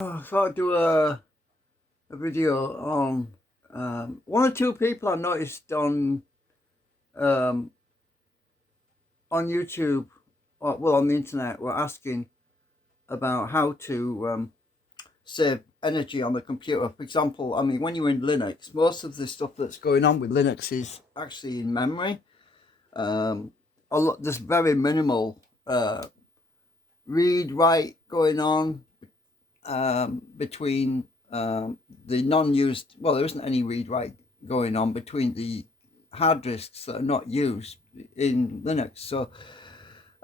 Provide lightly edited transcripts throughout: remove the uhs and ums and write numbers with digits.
I thought I'd do a video on one or two people I noticed um, on YouTube, or well, on the internet, were asking about how to save energy on the computer. For example, I mean, when you're in Linux, most of the stuff that's going on with Linux is actually in memory. There's very minimal read write going on between the non-used, well, there isn't any read write going on between the hard disks that are not used in Linux. So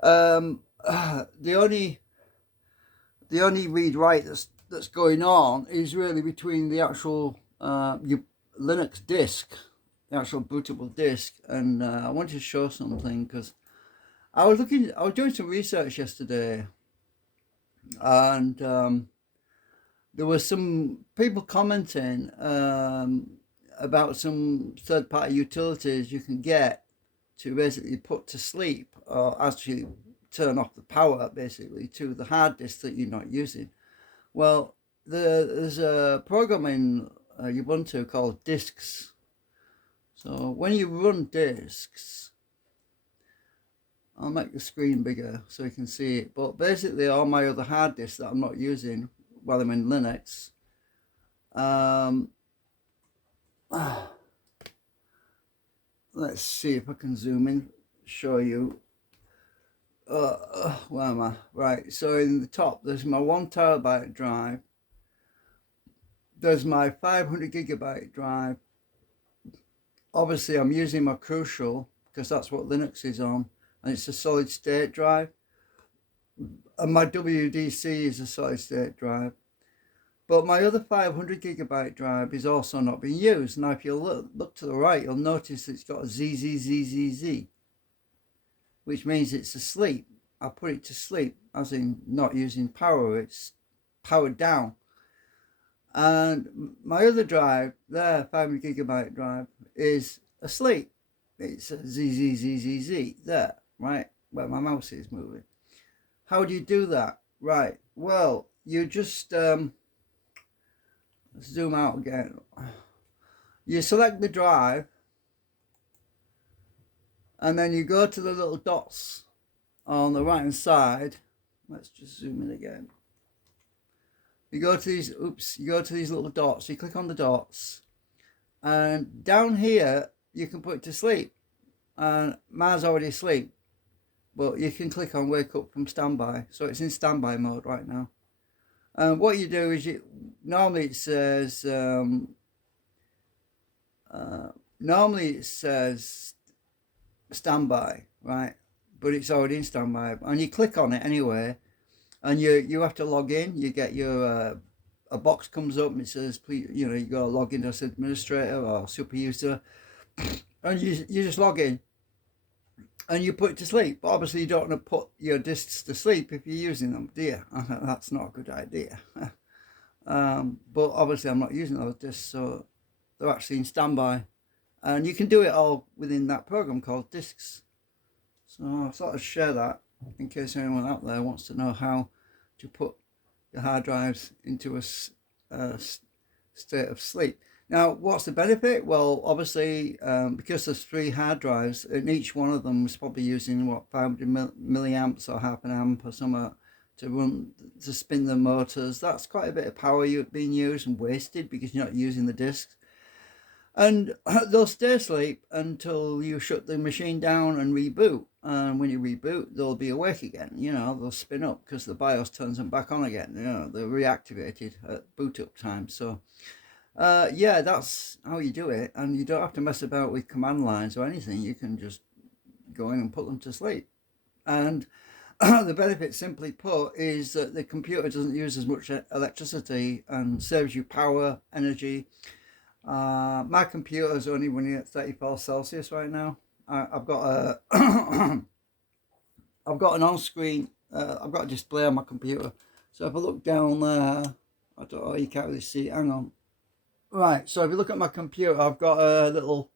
the only read write that's going on is really between the actual Linux disk, the actual bootable disk. And I wanted to show something because I was doing some research yesterday, and there were some people commenting about some third-party utilities you can get to basically put to sleep or actually turn off the power basically to the hard disk that you're not using. Well, there's a program in Ubuntu called disks. So when you run disks, I'll make the screen bigger so you can see it. But basically, all my other hard disks that I'm not using while I'm in Linux, let's see if I can zoom in, show you. Where am I? Right, so in the top, there's my 1 TB drive. There's my 500 GB drive. Obviously, I'm using my Crucial because that's what Linux is on, and it's a solid state drive. And my WDC is a solid state drive. But my other 500 GB drive is also not being used. Now, if you look to the right, you'll notice it's got a ZZZZZ, which means it's asleep. I put it to sleep, as in not using power. It's powered down. And my other drive, there, 500 GB drive, is asleep. It's a ZZZZZ, there, right, where my mouse is moving. How do you do that? Right, well, you just zoom out again. You select the drive, and then you go to the little dots on the right hand side. Let's just zoom in again. You go to these, you go to these little dots, you click on the dots, and down here you can put it to sleep. And mine's already asleep, but you can click on wake up from standby, so it's in standby mode right now. And what you do is normally it says standby, right? But it's already in standby, and you click on it anyway, and you have to log in. You get your a box comes up and it says, please, you got to log in as administrator or super user, and you just log in and you put it to sleep. But obviously you don't want to put your disks to sleep if you're using them, do you? That's not a good idea. But obviously I'm not using those disks, so they're actually in standby, and you can do it all within that program called disks. So I thought I'd share that in case anyone out there wants to know how to put your hard drives into a state of sleep. Now, what's the benefit? Well, obviously, because there's 3 hard drives, and each one of them is probably using, 500 milliamps or half an amp or something to spin the motors. That's quite a bit of power being used and wasted because you're not using the disks. And they'll stay asleep until you shut the machine down and reboot. And when you reboot, they'll be awake again. They'll spin up because the BIOS turns them back on again. They're reactivated at boot up time. So, yeah, that's how you do it. And you don't have to mess about with command lines or anything. You can just go in and put them to sleep. And the benefit, simply put, is that the computer doesn't use as much electricity and saves you power, energy. My computer is only running at 34 Celsius right now. I've got a I've got an on-screen, I've got a display on my computer. So if I look down there, I don't know, you can't really see it. Hang on. Right, so if you look at my computer, I've got a little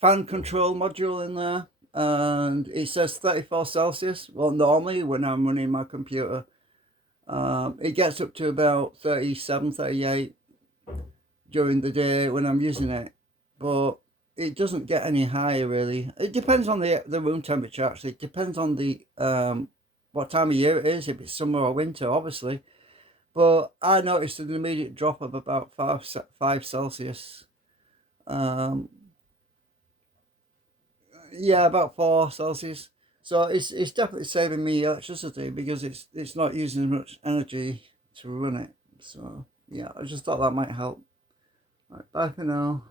fan control module in there, and it says 34 Celsius. Well, normally when I'm running my computer, It gets up to about 37, 38 during the day when I'm using it, but it doesn't get any higher really. It depends on the room temperature actually. It depends on the what time of year it is, if it's summer or winter, obviously. But I noticed an immediate drop of about 5 Celsius. Um, yeah, about 4 Celsius. So it's definitely saving me electricity because it's not using as much energy to run it. So yeah, I just thought that might help. Right, bye for now.